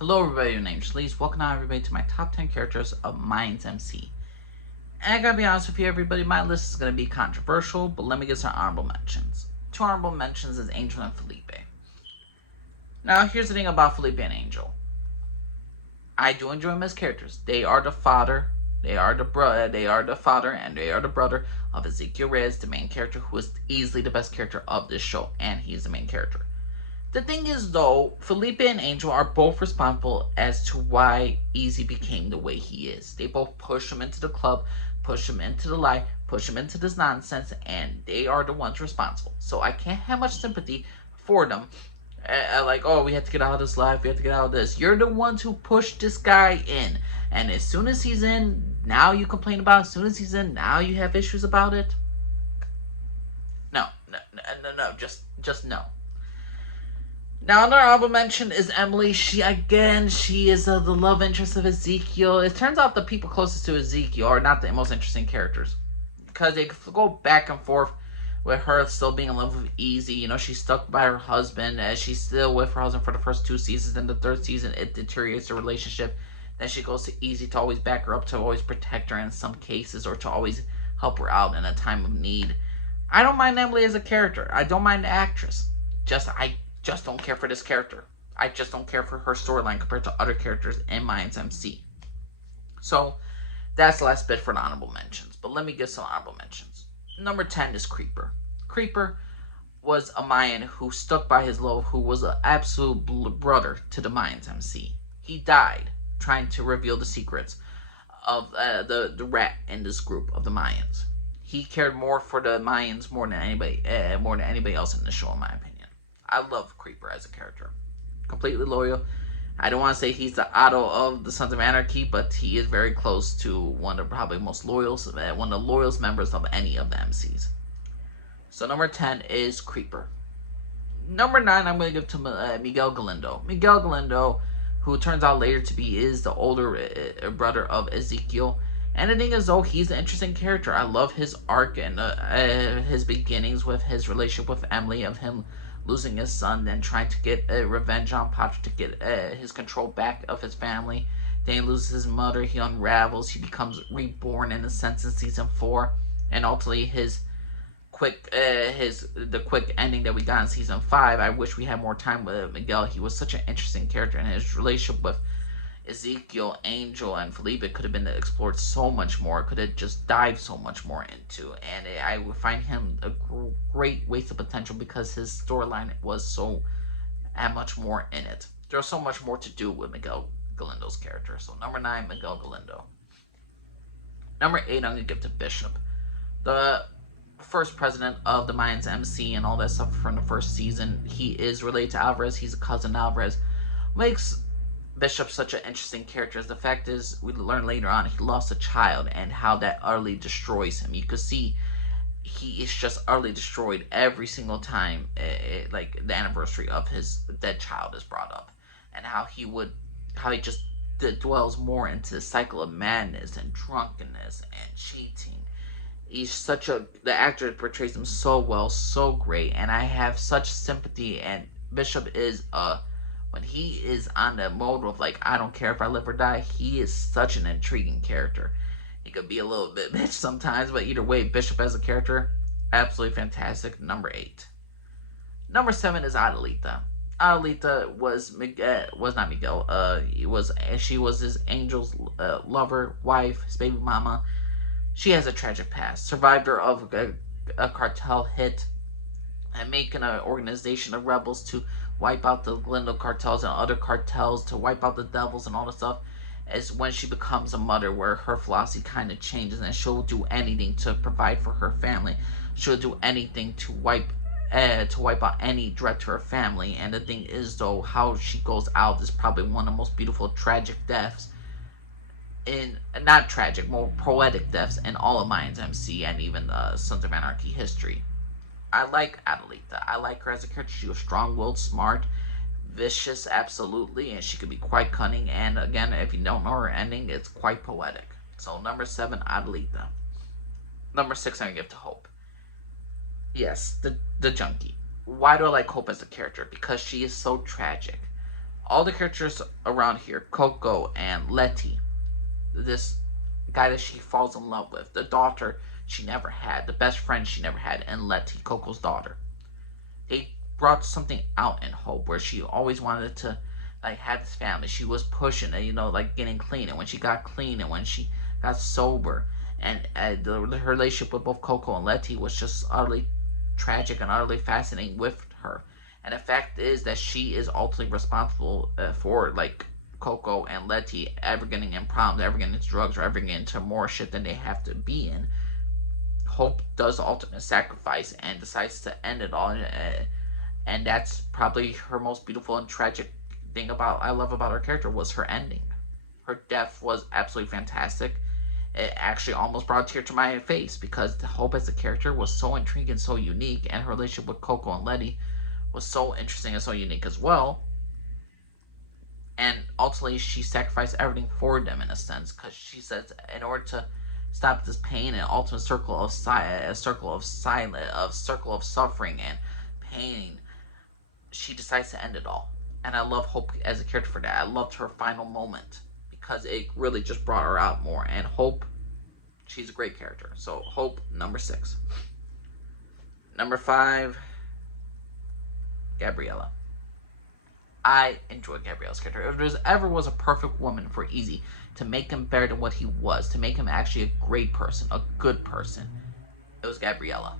Hello everybody, my name's Shalees. Welcome now everybody to my top 10 characters of Mayans MC. And I gotta be honest with you everybody, my list is gonna be controversial, but let me get some honorable mentions. Two honorable mentions is Angel and Felipe. Now here's the thing about Felipe and Angel. I do enjoy them as characters. They are the father, they are the father, and they are the brother of Ezekiel Reyes, the main character, who is easily the best character of this show, and he's the main character. The thing is, though, Felipe and Angel are both responsible as to why Easy became the way he is. They both push him into the club, push him into the lie, push him into this nonsense, and they are the ones responsible. So I can't have much sympathy for them. Like, oh, we have to get out of this life, we have to get out of this. You're the ones who pushed this guy in. And as soon as he's in, now you complain about it. As soon as he's in, now you have issues about it. No, just no. Now, another honorable mention is Emily. She is the love interest of Ezekiel. It turns out the people closest to Ezekiel are not the most interesting characters, because they go back and forth with her still being in love with Easy. You know, she's stuck by her husband, as she's still with her husband for the first two seasons. Then the third season, it deteriorates the relationship. Then she goes to Easy to always back her up, to always protect her in some cases, or to always help her out in a time of need. I don't mind Emily as a character. I don't mind the actress. I just don't care for this character. I just don't care for her storyline compared to other characters in Mayans MC. So, that's the last bit for the honorable mentions. But let me give some honorable mentions. Number 10 is Creeper. Creeper was a Mayan who stuck by his love, who was an absolute brother to the Mayans MC. He died trying to reveal the secrets of the rat in this group of the Mayans. He cared more for the Mayans more than anybody else in the show, in my opinion. I love Creeper as a character. Completely loyal. I don't want to say he's the Otto of the Sons of Anarchy, but he is very close to one of the probably most loyal, one of the loyalest members of any of the MCs. So number 10 is Creeper. Number 9, I'm going to give to Miguel Galindo. Miguel Galindo, who turns out later to be is the older brother of Ezekiel. And the thing is, though, he's an interesting character. I love his arc and his beginnings with his relationship with Emily, of him losing his son, then trying to get revenge on Patrick to get his control back of his family. Then he loses his mother, he unravels, he becomes reborn in a sense in season 4, and ultimately the quick ending that we got in season 5. I wish we had more time with Miguel. He was such an interesting character, and his relationship with Ezekiel, Angel, and Felipe could have been explored so much more, could have just dived so much more into, and I would find him a great waste of potential, because his storyline was so much more in it. There's so much more to do with Miguel Galindo's character. So number 9, Miguel Galindo. Number 8, I'm going to give to Bishop, the first president of the Mayans MC and all that stuff from the first season. He is related to Alvarez. He's a cousin to Alvarez. Makes Bishop such an interesting character, as the fact is, we learn later on, he lost a child, and how that utterly destroys him. You could see he is just utterly destroyed every single time like the anniversary of his dead child is brought up, and how he just dwells more into the cycle of madness and drunkenness and cheating. The actor portrays him so well, so great, and I have such sympathy. And Bishop is when he is on the mode of, like, I don't care if I live or die, he is such an intriguing character. He could be a little bit bitch sometimes, but either way, Bishop as a character, absolutely fantastic. Number 8. Number 7 is Adelita. Adelita was not Miguel. She was his Angel's lover, wife, his baby mama. She has a tragic past. Survived her of a cartel hit, and making an organization of rebels to wipe out the Galindo cartels and other cartels, to wipe out the devils and all the stuff, is when she becomes a mother, where her philosophy kind of changes, and she'll do anything to provide for her family. She'll do anything to wipe out any threat to her family. And the thing is, though, how she goes out is probably one of the most beautiful tragic deaths in, not tragic, more poetic deaths in all of Mayans MC and even Sons of Anarchy history. I like Adelita. I like her as a character. She was strong-willed, smart, vicious, absolutely, and she could be quite cunning. And again, if you don't know her ending, it's quite poetic. So number 7, Adelita. Number 6, I'm gonna give to Hope. Yes, the junkie. Why do I like Hope as a character? Because she is so tragic. all the characters around here, Coco and Letty, this guy that she falls in love with, the daughter she never had, the best friend she never had, and Letty, Coco's daughter. They brought something out in Hope where she always wanted to like have this family. She was pushing it, like getting clean. And when she got clean and when she got sober, and her relationship with both Coco and Letty was just utterly tragic and utterly fascinating with her. And the fact is that she is ultimately responsible for like Coco and Letty ever getting in problems, ever getting into drugs, or ever getting into more shit than they have to be in. Hope does the ultimate sacrifice and decides to end it all, and that's probably her most beautiful and tragic thing I love about her character was her ending. Her death was absolutely fantastic. It actually almost brought a tear to my face because Hope as a character was so intriguing and so unique, and her relationship with Coco and Letty was so interesting and so unique as well. And ultimately, she sacrificed everything for them in a sense, because she says in order to stop this pain and ultimate circle of suffering and pain, she decides to end it all. And I love Hope as a character for that. I loved her final moment because it really just brought her out more. And Hope, she's a great character. So Hope, number 6. Number 5, Gabriela. I enjoy Gabriela's character. If there ever was a perfect woman for Easy to make him better than what he was, to make him actually a great person, a good person, it was Gabriela.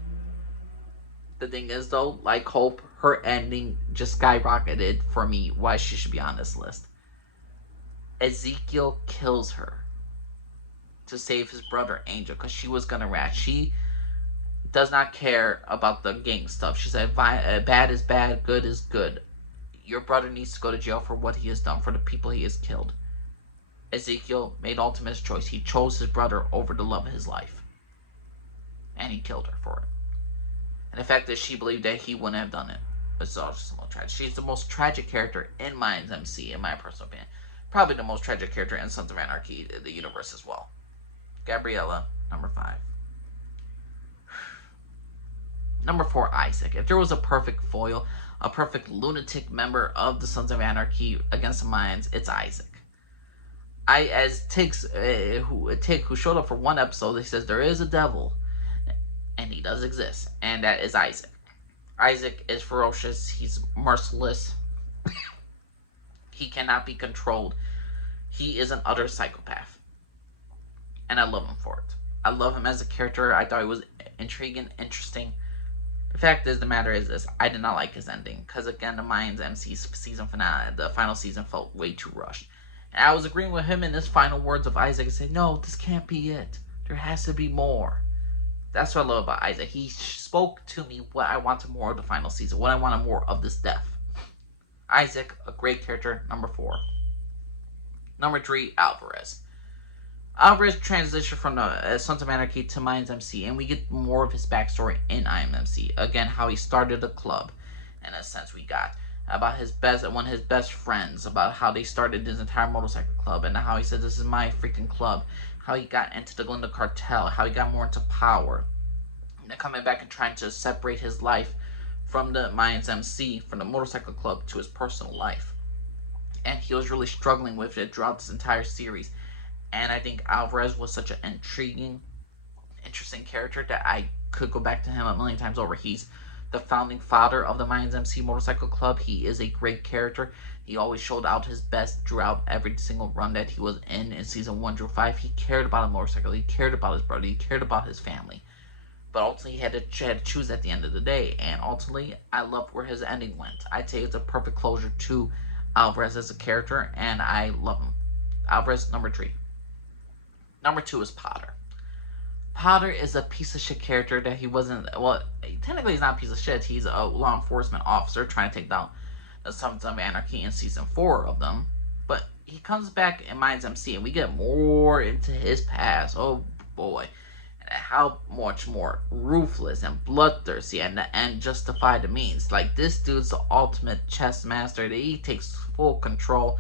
The thing is, though, like Hope, her ending just skyrocketed for me why she should be on this list. Ezekiel kills her to save his brother Angel because she was gonna rat. She does not care about the gang stuff. She said, bad is bad, good is good. Your brother needs to go to jail for what he has done, for the people he has killed. Ezekiel made ultimate choice. He chose his brother over the love of his life. And he killed her for it. And the fact that she believed that he wouldn't have done it was also the most tragic. She's the most tragic character in Mayans MC, in my personal opinion. Probably the most tragic character in Sons of Anarchy, the universe as well. Gabriela, number 5. Number 4, Isaac. If there was a perfect foil, a perfect lunatic member of the Sons of Anarchy against the Mayans, it's Isaac. As Tiggs, who showed up for one episode, he says there is a devil, and he does exist, and that is Isaac. Isaac is ferocious. He's merciless. He cannot be controlled. He is an utter psychopath, and I love him for it. I love him as a character. I thought he was intriguing, interesting. The fact is, the matter is this: I did not like his ending because, again, the Mayans MC season finale, the final season, felt way too rushed. And I was agreeing with him in his final words of Isaac and saying, "No, this can't be it. There has to be more." That's what I love about Isaac. He spoke to me what I wanted more of the final season, what I wanted more of this death. Isaac, a great character, number 4. Number 3, Alvarez. Alvarez transitioned from the Sons of Anarchy to Mayans MC, and we get more of his backstory in IMMC. Again, how he started a club, in a sense, we got about one of his best friends, about how they started his entire motorcycle club, and how he said, "This is my freaking club." How he got into the Galindo cartel, how he got more into power, and then coming back and trying to separate his life from the Mayans MC, from the motorcycle club, to his personal life. And he was really struggling with it throughout this entire series. And I think Alvarez was such an intriguing, interesting character that I could go back to him a million times over. He's the founding father of the Mayans MC Motorcycle Club. He is a great character. He always showed out his best throughout every single run that he was in season 1 through 5. He cared about a motorcycle. He cared about his brother. He cared about his family. But ultimately, he had to choose at the end of the day. And ultimately, I loved where his ending went. I'd say it's a perfect closure to Alvarez as a character, and I love him. Alvarez, number 3. Number 2 is Potter. Potter is a piece of shit character that he wasn't, well, technically he's not a piece of shit. He's a law enforcement officer trying to take down the Sons of Anarchy in season 4 of them. But he comes back in Mayans MC and we get more into his past. Oh boy. And how much more ruthless and bloodthirsty and justified the means. Like, this dude's the ultimate chess master. He takes full control.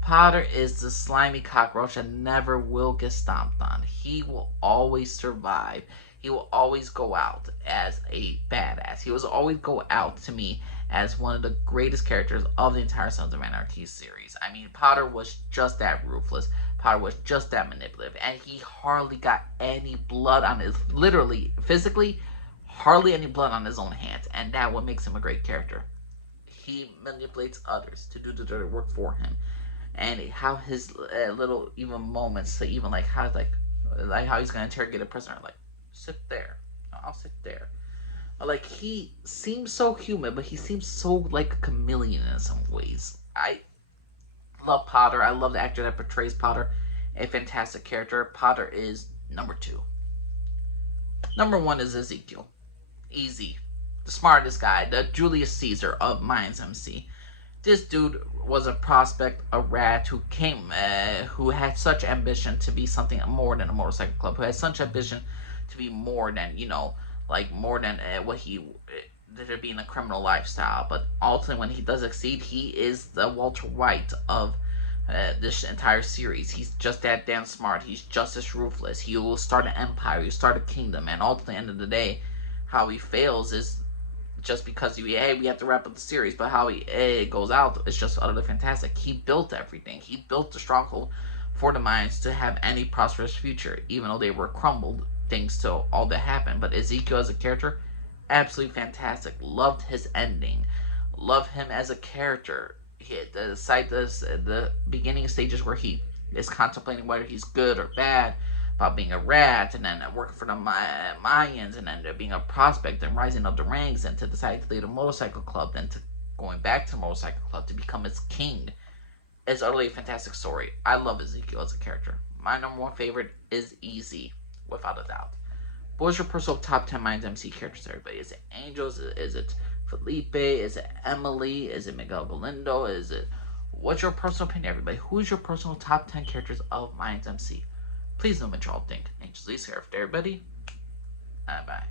Potter is the slimy cockroach that never will get stomped on. He will always survive. He will always go out as a badass. He will always go out, to me, as one of the greatest characters of the entire Sons of Anarchy series. I mean, Potter was just that ruthless. Potter was just that manipulative, and he hardly got any blood on his, literally, physically, hardly any blood on his own hands, and that what makes him a great character. He manipulates others to do the dirty work for him, and how his little even moments to even like how he's gonna interrogate a prisoner, like sit there, I'll sit there. Like he seems so human, but he seems so like a chameleon in some ways. I love Potter. I love the actor that portrays Potter. A fantastic character. Potter is number 2. Number 1 is Ezekiel. Easy. The smartest guy. The Julius Caesar of Mayans MC. This dude was a prospect, a rat who had such ambition to be something more than a motorcycle club, who had such ambition to be more than, more than what he there being a criminal lifestyle. But ultimately, when he does succeed, he is the Walter White of this entire series. He's just that damn smart. He's just as ruthless. He will start an empire. He'll start a kingdom. And ultimately, at the end of the day, how he fails is just because we have to wrap up the series. But how he goes out is just utterly fantastic. He built everything. He built the stronghold for the Mayans to have any prosperous future, even though they were crumbled thanks to all that happened. But Ezekiel as a character, absolutely fantastic. Loved his ending. Loved him as a character. The beginning stages where he is contemplating whether he's good or bad, about being a rat, and then working for the Mayans, and then being a prospect and rising up the ranks, and to decide to lead a motorcycle club, then to going back to the motorcycle club to become its king. It's utterly a fantastic story. I love Ezekiel as a character. My number 1 favorite is easy, without a doubt. What was your personal top 10 Mayans MC characters, everybody? Is it Angels? Is it Felipe? Is it Emily? Is it Miguel Galindo? What's your personal opinion, everybody? Who's your personal top 10 characters of Mayans MC? Please know what y'all think. Angels, Lisa here for everybody. Bye.